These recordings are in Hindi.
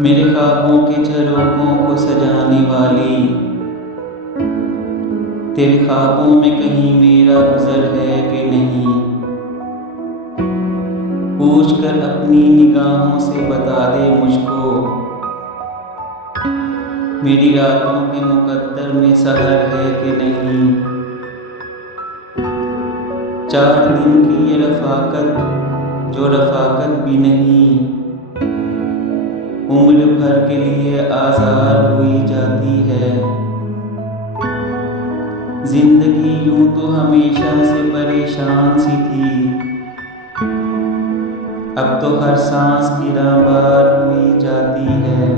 मेरे ख्वाबों के झरोखों को सजाने वाली, तेरे ख्वाबों में कहीं मेरा गुजर है कि नहीं, पूछ कर अपनी निगाहों से बता दे मुझको, मेरी रातों के मुकद्दर में सहर है कि नहीं। 4 दिन की ये रफ़ाकत जो रफ़ाकत भी नहीं, उम्र भर के लिए आज़ाद हुई जाती है। जिंदगी यूं तो हमेशा से परेशान सी थी, अब तो हर सांस गिराबार हुई जाती है।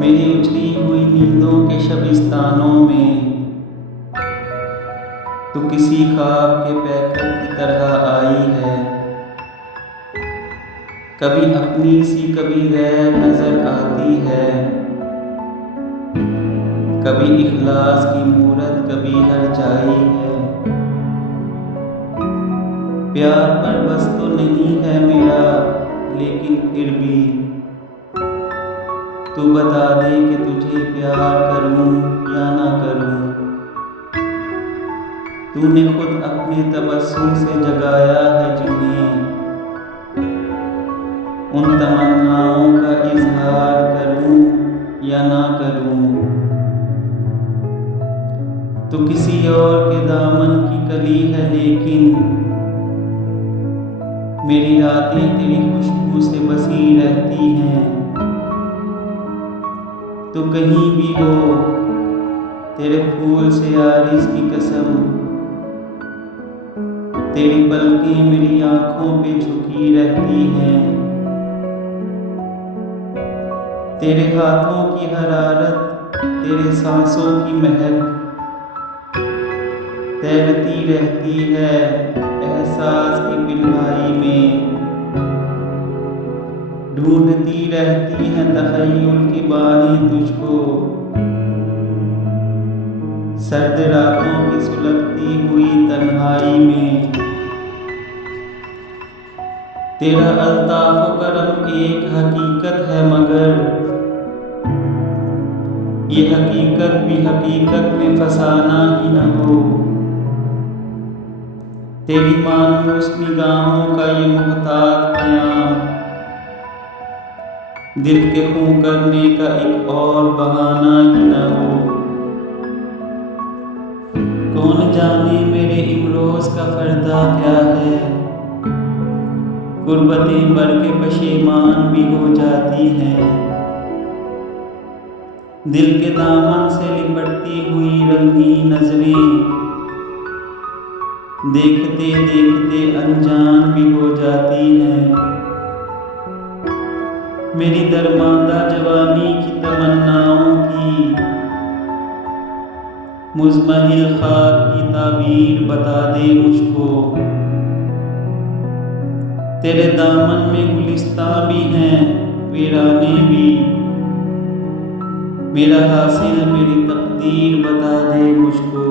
मेरी उजड़ी हुई नींदों के शबिस्तानों में तू किसी ख्वाब के पैकर की तरह आई है। कभी अपनी सी कभी गैर नजर आती है, कभी इखलास की मूरत कभी हरजाई है। प्यार पर बस तो नहीं है मेरा, लेकिन फिर भी तू बता दे कि तुझे प्यार करूं या ना करूं। तूने खुद अपने तबस्सुम से जगाया है जिन्हें, उन तमन्नाओं का इजहार करूं या ना करूं। तो किसी और के दामन की कली है, लेकिन मेरी रातें तेरी खुशबू से बसी रहती हैं। तो कहीं भी हो तेरे फूल से आरिज़ की कसम, तेरी पलकें मेरी आंखों पे झुकी रहती हैं। तेरे हाथों की हरारत, तेरे सांसों की महक तैरती रहती है एहसास की पिलवाई में। ढूंढती रहती हैं तख़य्युल की बाहें तुझको, सर्द रातों की सुलगती हुई तन्हाई में। तेरा अल्ताफ़ व करम एक हकीकत है, मगर ये हकीकत भी हकीकत में फसाना ही न हो। तेरी मायूस निगाहों का ये मुहताज क़याम, दिल के खून करने का एक और बहाना ही न हो। कौन जाने मेरे इमरोज़ का फ़र्दा क्या है, गुर्बतें बढ़ के पशेमान भी हो जाती हैं। दिल के दामन से लिपटती हुई रंगीन नजरें देखते देखते अनजान भी हो जाती हैं। मेरी दरमांदा जवानी की तमन्नाओं की मुज़महिल ख्वाब की ताबीर बता दे मुझको। तेरे दामन में गुलिस्तां भी हैं, वीराने भी, मेरा हासिल मेरी तकदीर बता दे मुझको।